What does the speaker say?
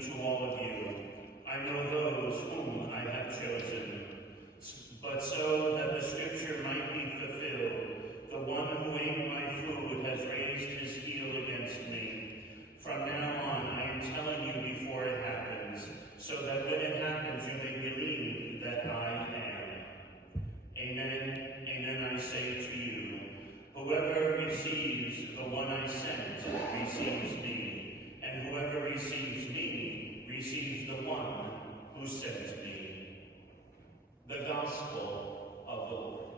speaking to all of you. I know those whom I have chosen. But so that the scripture might be fulfilled, the one who ate my food has raised his heel against me. From now on, I am telling you before it happens, so that when it happens, you may believe that I am. Amen, amen, I say to you, whoever receives the one I sent receives me, and whoever receives me receives the one who sent me. The Gospel of the Lord.